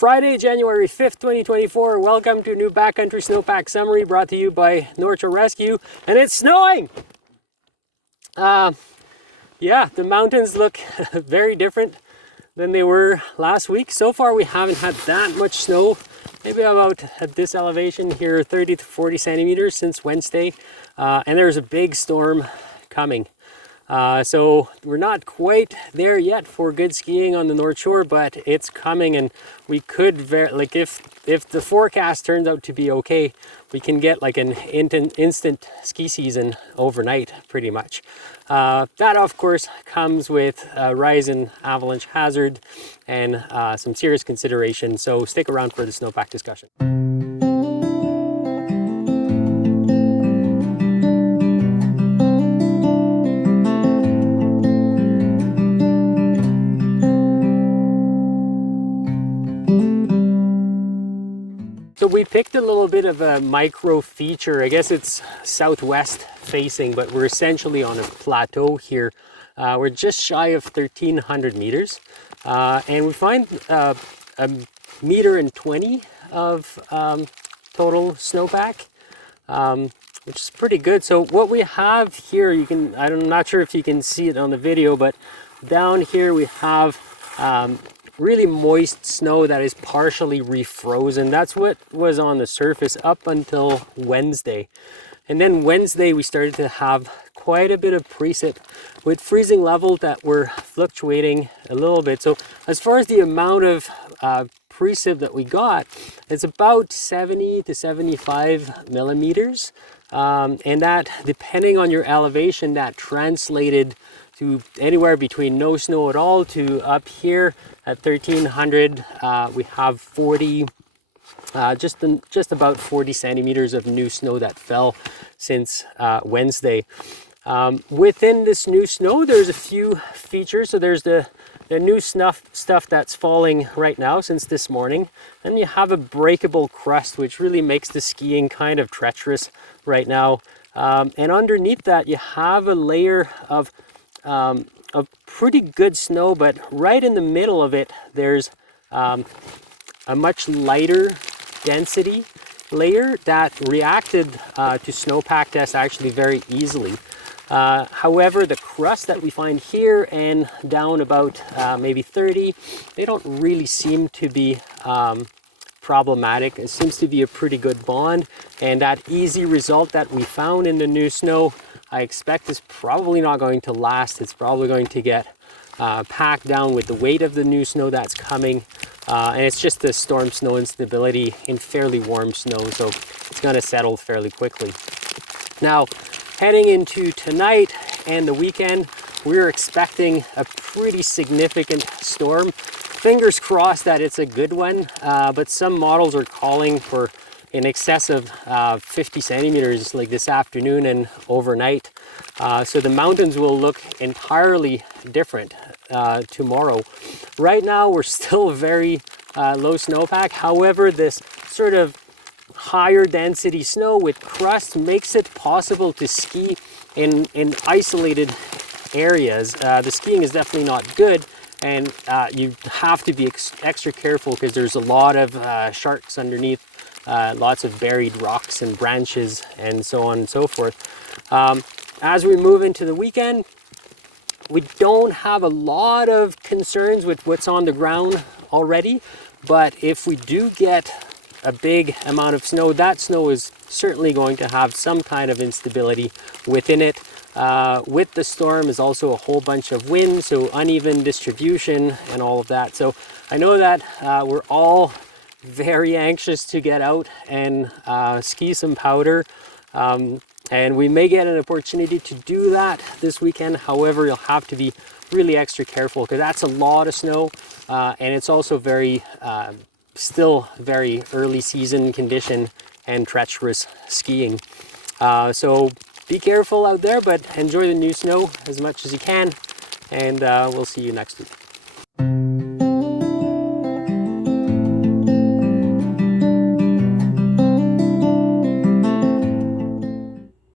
Friday, January 5th, 2024. Welcome to a new backcountry snowpack summary brought to you by North Shore Rescue. And it's snowing! Yeah, the mountains look very different than they were last week. So far, we haven't had that much snow. Maybe about at this elevation here, 30 to 40 centimeters since Wednesday. And there's a big storm coming. So we're not quite there yet for good skiing on the North Shore, but it's coming, and we could if the forecast turns out to be okay, we can get like an instant ski season overnight pretty much. That of course comes with a rise in avalanche hazard and some serious consideration, so stick around for the snowpack discussion. So we picked a little bit of a micro feature. I guess it's southwest facing, but we're essentially on a plateau here. We're just shy of 1,300 meters. And we find a 1.20 meters of total snowpack, which is pretty good. So what we have here, I'm not sure if you can see it on the video, but down here we have really moist snow that is partially refrozen. That's what was on the surface up until Wednesday. And then Wednesday we started to have quite a bit of precip with freezing levels that were fluctuating a little bit. So as far as the amount of precip that we got, it's about 70 to 75 millimeters. And that, depending on your elevation, that translated to anywhere between no snow at all to up here at 1,300, we have 40, just about 40 centimeters of new snow that fell since Wednesday. Within this new snow, there's a few features. So there's the new stuff that's falling right now since this morning. And you have a breakable crust, which really makes the skiing kind of treacherous right now. And underneath that, you have a layer of pretty good snow, but right in the middle of it, there's a much lighter density layer that reacted to snowpack tests actually very easily. However, the crust that we find here and down about maybe 30, they don't really seem to be problematic. It seems to be a pretty good bond, and that easy result that we found in the new snow, I expect is probably not going to last. It's probably going to get packed down with the weight of the new snow that's coming. And it's just the storm snow instability in fairly warm snow, so it's going to settle fairly quickly. Now, heading into tonight and the weekend, we're expecting a pretty significant storm. Fingers crossed that it's a good one, but some models are calling for in excess of 50 centimeters like this afternoon and overnight. So the mountains will look entirely different tomorrow. Right now we're still very low snowpack. However, this sort of higher density snow with crust makes it possible to ski in isolated areas. The skiing is definitely not good, and you have to be extra careful because there's a lot of sharks underneath. Lots of buried rocks and branches and so on and so forth. As we move into the weekend, we don't have a lot of concerns with what's on the ground already, but if we do get a big amount of snow, that snow is certainly going to have some kind of instability within it. With the storm is also a whole bunch of wind, so uneven distribution and all of that. So I know that we're all very anxious to get out and ski some powder, and we may get an opportunity to do that this weekend. However, you'll have to be really extra careful because that's a lot of snow, and it's also still very early season condition and treacherous skiing. So be careful out there, but enjoy the new snow as much as you can, and we'll see you next week.